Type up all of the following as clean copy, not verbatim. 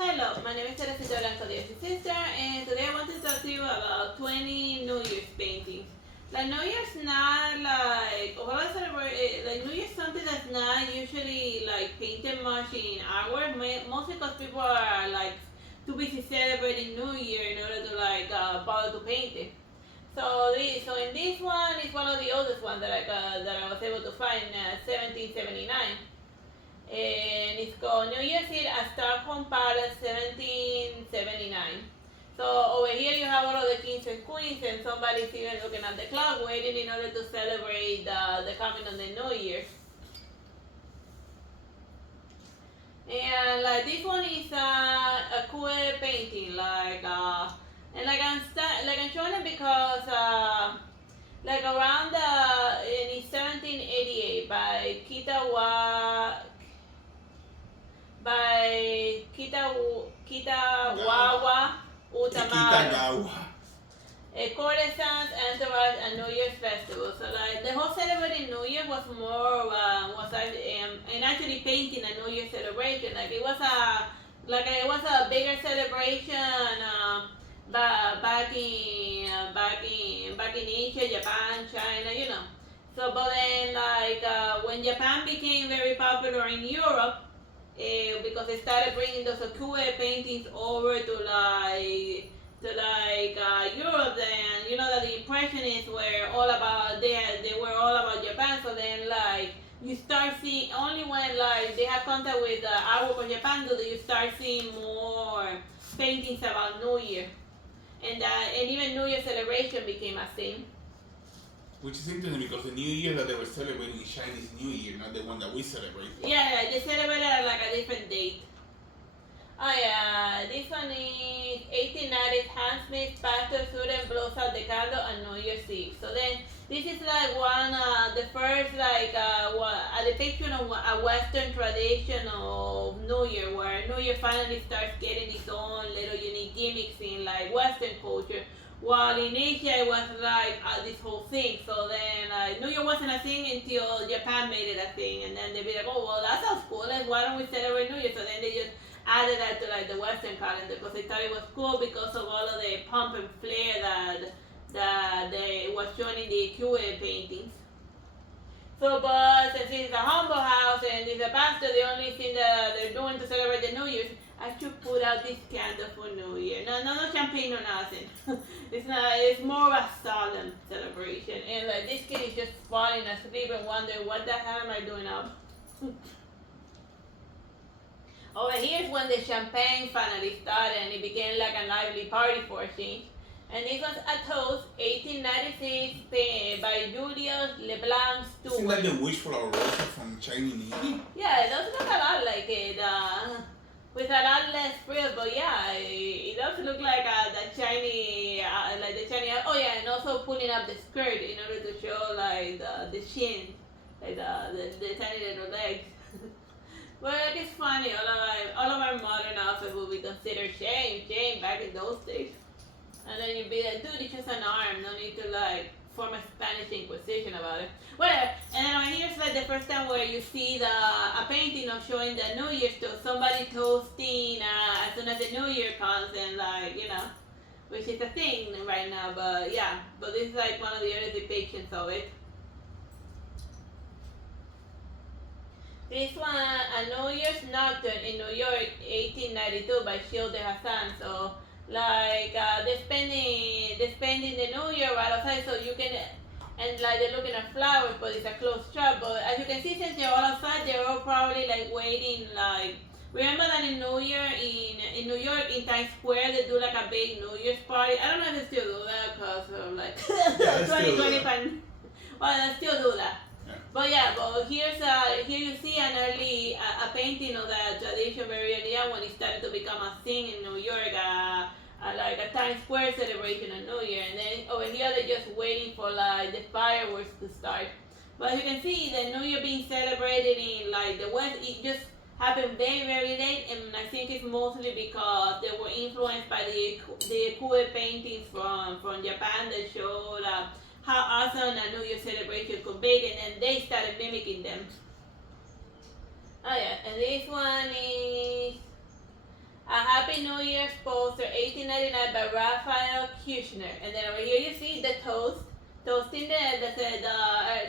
Hello, my name is Artsy Sister, and today I want to talk to you about 20 New Year's paintings. Like New Year's not like, what I celebrate, like New Year's something that's not usually like painted much in artwork, mostly because people are like too busy celebrating New Year in order to like bother to paint it. So in this one, it's one of the oldest ones that I was able to find in 1779. And it's called New Year's Eve at Stockholm Palace 1779. So over here you have all of the kings and queens, and somebody's even looking at the clock waiting in order to celebrate the coming of the New Year. And like this one is a cool painting, and I'm showing it because like around in 1788 by Kitawawa Utamaru. Courtesans, entourage, and New Year's festival. So like the whole celebrating New Year was more and actually painting a New Year celebration. Like it was a bigger celebration back in Asia, Japan, China, you know. So but then when Japan became very popular in Europe, because they started bringing those Akue paintings over to Europe, and you know that the Impressionists were all about they were all about Japan. So then like you start seeing only when like they have contact with the artwork of Japan do you start seeing more paintings about New Year, and even New Year celebration became a thing. Which is interesting because the New Year that they were celebrating is Chinese New Year, not the one that we celebrate. Yeah, they celebrated at like a different date. Oh yeah, this one is 1890s Hans Smith Pastor Student blows out the candle on New Year's Eve. So then this is like the first a depiction of a Western tradition of New Year, where New Year finally starts getting its own little unique gimmicks in like Western culture. While in Asia it was like this whole thing. So then New Year wasn't a thing until Japan made it a thing, and then they'd be like, oh well, that sounds cool. Like why don't we celebrate New Year? So then they just added that to like the Western calendar because they thought it was cool because of all of the pomp and flair that they was shown in the Kue paintings. So, but since it's a humble house and it's a pastor, the only thing that they're doing to celebrate the New Year's, I should put out this candle for New Year. No champagne or nothing. It's more of a solemn celebration. And like this kid is just falling asleep and wondering, what the hell am I doing up? Over here is when the champagne finally started and it became like a lively party for a change. And this was a toast, 1896, by Julius Leblanc Stewart. Seems like the wishful aurora from Chinese New Year. Yeah, it does look a lot like it, with a lot less frills, but yeah, it does look like the Chinese, oh yeah, and also pulling up the skirt in order to show like the shin, like the tiny little legs. But like, it's funny, all of our modern outfits will be considered shame back in those days. And then you'd be like, dude, it's just an arm, no need to like form a Spanish Inquisition about it. Whatever. And then right here's like the first time where you see a painting of showing the New Year's toast, somebody toasting as soon as the New Year comes, and like, you know, which is a thing right now, but yeah, but this is like one of the early depictions of it. This one, a New Year's Nocturne in New York, 1892 by Shil de Hassan. So like they're spending the New Year right outside, so you can, and like they're looking at flowers, but it's a closed shop. But as you can see, since they're all outside, they're all probably like waiting. Like remember that in New Year in New York in Times Square they do like a big New Year's party. I don't know if they still do that because of like 2025. Well, they still do that. Yeah. But yeah, but here you see an early a painting of that tradition very early on when it started to become a thing in New York, like a Times Square celebration of New Year, and then over here they're just waiting for like the fireworks to start. But as you can see, the New Year being celebrated in like the West, it just happened very late, and I think it's mostly because they were influenced by the Akue paintings from Japan that showed how awesome a New Year celebration could be, and then they started mimicking them. Oh yeah, and this one is a Happy New Year's poster, 1899 by Raphael Kirchner. And then over here you see the toast. Toasting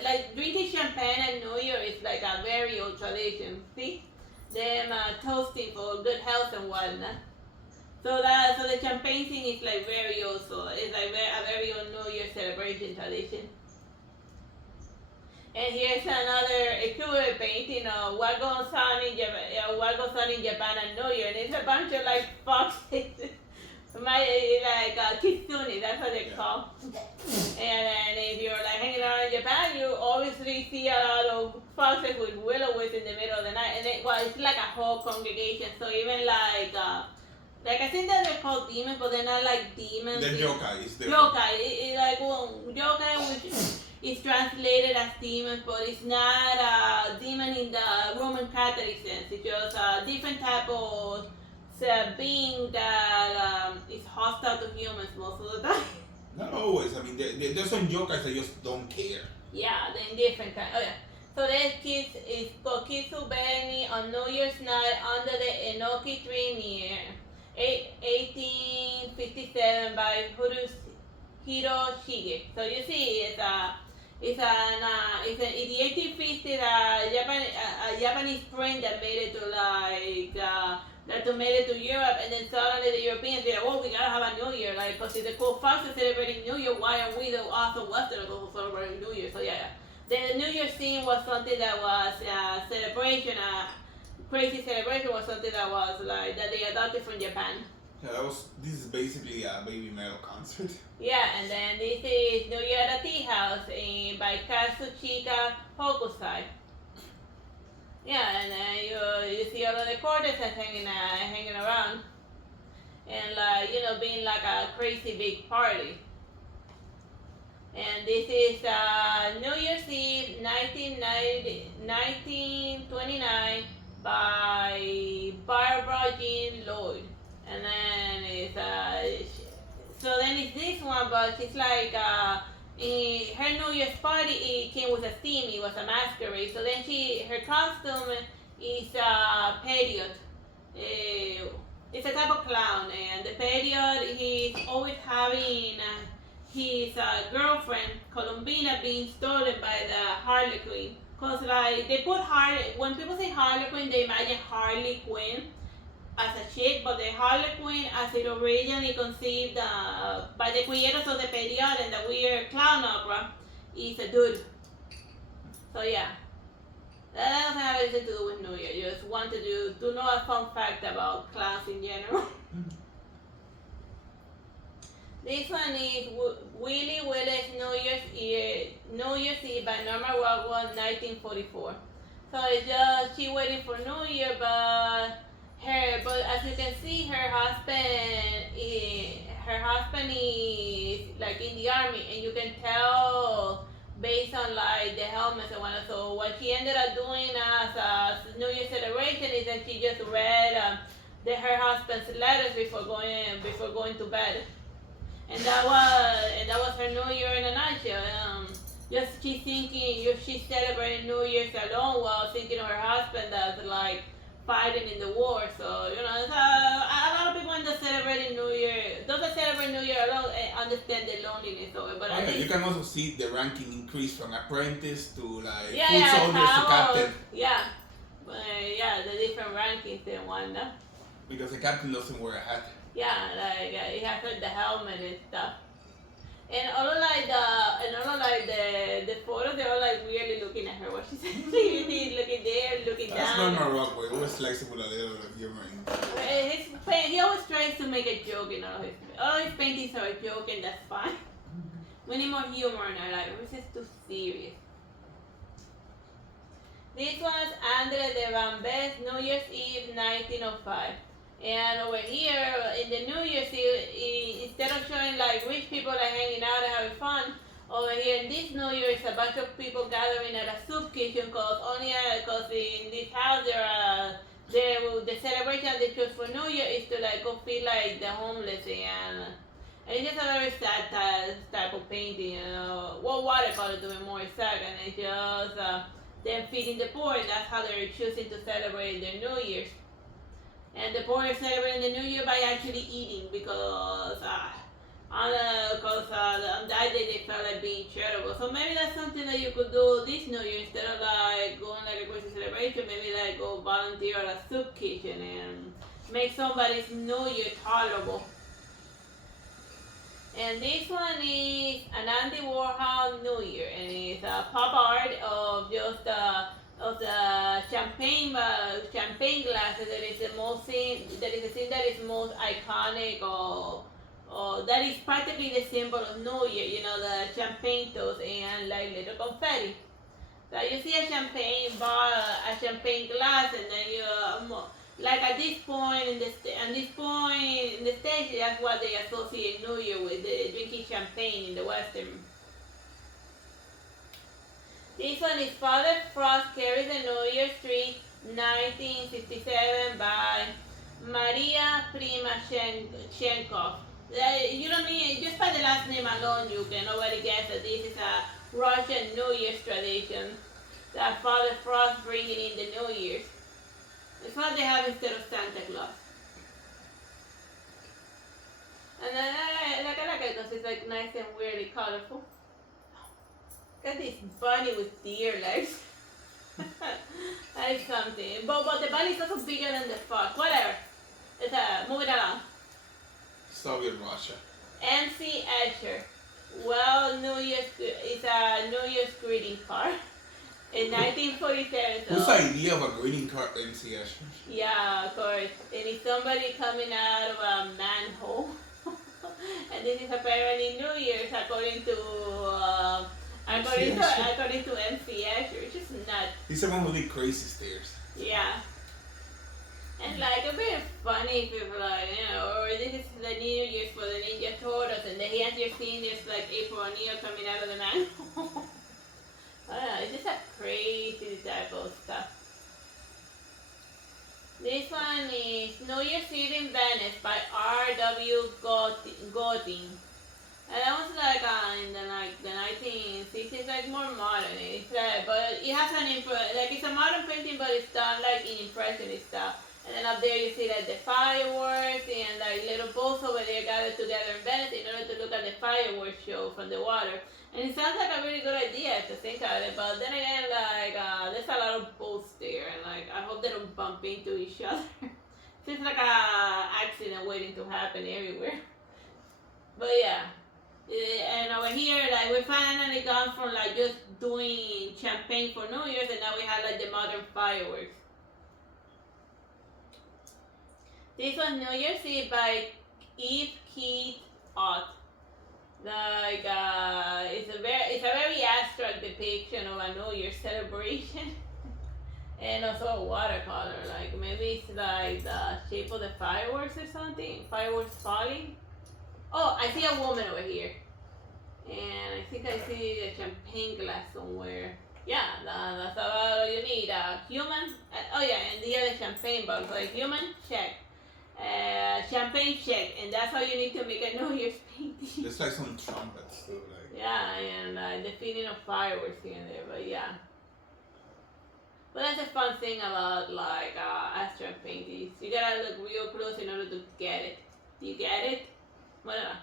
like drinking champagne at New Year is like a very old tradition. See? Them toasting for good health and whatnot. So the champagne thing is like very also, it's like a very old New Year celebration tradition. And here's another equivalent painting of what goes on in Japan at New Year, and it's a bunch of like foxes, kitsune, that's what they're called. And then if you're like hanging out in Japan, you obviously see a lot of foxes with will-o-wisps in the middle of the night, and it's like a whole congregation. So even like I think that they're called demons, but they're not like demons. They're yokai. Yokai, yokai, which is translated as demons, but it's not a demon in the Roman Catholic sense. It's just a different type of being that is hostile to humans most of the time. Not always. I mean, there's some yokais that just don't care. Yeah, they're different kind. Oh yeah. So this kids is Kokitsubeni on New Year's night under the enoki tree near 1857 by Hiroshige. So you see, it's in the 1850s a Japanese prince that made it to that made it to Europe, and then suddenly the Europeans said, "Oh, we gotta have a New Year, like, because it's a cool fact to celebrating New Year. Why are we the awesome Westerners also celebrating New Year?" So yeah. The New Year scene was something that was a celebration, crazy celebration was something that was like that they adopted from Japan. Yeah, this is basically a baby metal concert. Yeah, and then this is New Year at a Tea House by Kazuchika Hokusai. Yeah, and then you see all of the courtesans hanging around, and being like a crazy big party. And this is New Year's Eve, 1929 by Barbara Jean Lloyd. And then it's this one, but it's like her New Year's party, it came with a theme. It was a masquerade. So then her costume is a period. It's a type of clown, and the period, he's always having his girlfriend Columbina being stolen by the Harley Quinn. Cause like they put when people say Harley Quinn, they imagine Harley Quinn as a chick, but the Harley Quinn, as it originally conceived by the creators of the period and the weird clown opera, is a dude. So yeah, that doesn't have anything to do with New Year. You just want to know a fun fact about clowns in general. This one is Willie Willis New Year's Eve by Norma Rockwell, 1944. So it's just she waiting for New Year, but as you can see, her husband is like in the army, and you can tell based on like the helmets and whatnot. So what she ended up doing as a New Year celebration is that she just read her husband's letters before going to bed. And that was her New Year in a nutshell. She's celebrating New Year's alone while thinking of her husband that's like fighting in the war. So it's a lot of people that celebrate New Year. Those that celebrate New Year alone understand the loneliness of it. But you can also see the ranking increase from apprentice to like foot soldiers to captain. Yeah, the different rankings and whatnot. Because the captain doesn't wear a hat. Yeah, like he has like the helmet and stuff. And all of the photos, they're all like weirdly looking at her. What she's looking there, looking That's down. not my rock way. Always likes to put a little humor in. He always tries to make a joke in all his paintings are a joke, and that's fine. We need more humor in our life. This is too serious. This one's Andre de Van Best, New Year's Eve, 1905. And over here, in the New Year's Eve, instead of showing like rich people like hanging out and having fun, over here in this New Year, it's a bunch of people gathering at a soup kitchen because in this house the celebration they chose for New Year is to like go feed like the homeless, and it's just a very sad type of painting. Watercolor to be more exact, and it's just them feeding the poor, and that's how they're choosing to celebrate their New Year's. And And the boys celebrating the New Year by actually eating because on that day they felt like being charitable. So maybe that's something that you could do this New Year instead of like going like a crazy celebration. Maybe like go volunteer at a soup kitchen and make somebody's New Year tolerable. And this one is an Andy Warhol New Year, and it's a pop art of just of the champagne glasses that is the most thing that is the thing that is most iconic or that is practically the symbol of New Year. You know, the champagne toast and like little confetti. So you see a champagne bottle, a champagne glass, and then you like at this point in the stage, that's what they associate New Year with, the drinking champagne in the Western. This one is Father Frost Carries the New Year's Tree, 1967 by Maria Primashchenkov. You don't need, just by the last name alone, you can already guess that this is a Russian New Year's tradition that Father Frost bringing in the New Year's. It's what they have instead of Santa Claus. And then I like it because it's like nice and weirdly colorful. Look at this bunny with deer legs. That is something. But the bunny is also bigger than the fox. Whatever. It's moving along. Soviet Russia. MC Escher. Well, it's a New Year's greeting card. In 1947. Whose idea of a greeting card MC Escher? Yeah, of course. And it's somebody coming out of a manhole. And this is apparently New Year's according to MC Escher, which is nuts. He's the one who did crazy stairs. Yeah. And like a bit funny people like, you know, or this is the New Year's for the Ninja Turtles, and then he has your scene there's like April O'Neil coming out of the manhole. I don't know, it's just a crazy type of stuff. This one is New Year's Eve in Venice by R.W. Godin. And that was like in the 1960s, like more modern. It's but it has it's a modern painting, but it's done like in impressionist style. And then up there you see like the fireworks and like little boats over there gathered together in Venice in order to look at the fireworks show from the water. And it sounds like a really good idea to think about it, but then again, like there's a lot of boats there, and like I hope they don't bump into each other. Seems like a accident waiting to happen everywhere. But yeah. And over here, like we finally gone from like just doing champagne for New Year's, and now we have like the modern fireworks. This was New Year's Eve by Eve Keith Ott. Like it's a very abstract depiction of a New Year's celebration, and also a watercolor. Like maybe it's like the shape of the fireworks or something. Fireworks falling. Oh, I see a woman over here. And I think I see a champagne glass somewhere. Yeah, that's about all you need. Human. Oh yeah, and the other champagne bottle. So human, check. Champagne, check. And that's how you need to make a New Year's painting. There's like some trumpets too, like. Yeah, and the feeling of fireworks here and there. But yeah. But that's a fun thing about like abstract paintings. You gotta look real close in order to get it. Do you get it? Whatever.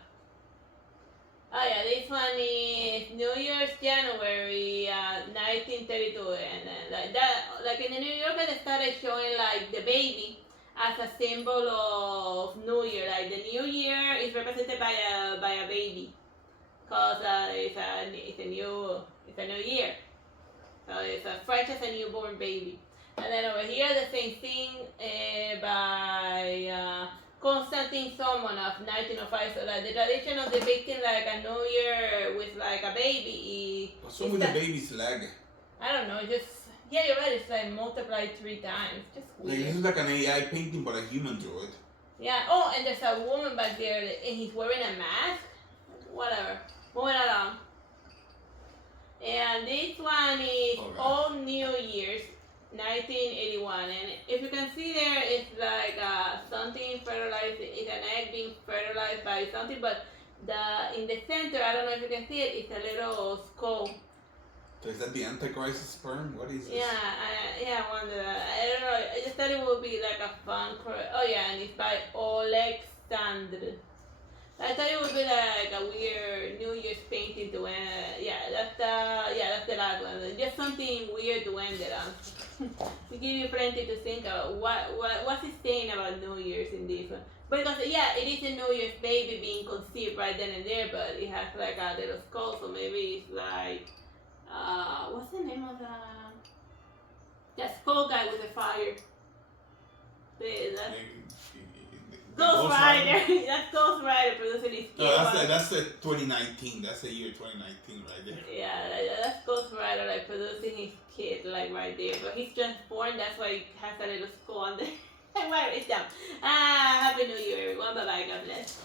Oh yeah, this one is New Year's January 1932, and then like in the New Yorker they started showing like the baby as a symbol of New Year. Like the New Year is represented by a baby, cause it's a new year, so it's as fresh as a newborn baby. And then over here the same thing by Konstantin Somonov, 1905. So like the tradition of depicting like a New Year with like a baby. What's wrong with the baby's leg? I don't know. Just yeah, you're right. It's like multiplied 3 times. Just weird. Like, this is like an AI painting, but a human drew it. Yeah. Oh, and there's a woman back there, and he's wearing a mask. Whatever. Moving along. And this one is Old New Year's. 1981, and if you can see there, it's like something fertilized. It's an egg being fertilized by something, but in the center, I don't know if you can see it. It's a little skull. So is that the Antichrist sperm? What is this? Yeah, I wonder that. I don't know. I just thought it would be like a fun. Oh yeah, and it's by Alexandre. I thought it would be like a weird New Year's painting to end. That's the last one. Just something weird to end it on. To give you plenty to think about. What's he saying about New Year's in this one? Because yeah, it is a New Year's baby being conceived right then and there, but it has like a little skull, so maybe it's like what's the name of that skull guy with the fire? Ghost Rider. That's Ghost Rider producing his kid. No, that's the 2019. That's the year 2019 right there. Yeah, that's Ghost Rider like producing his kid like right there. But he's transformed. That's why he has a little skull on there. I write it down. Happy New Year, everyone. Bye bye. God bless.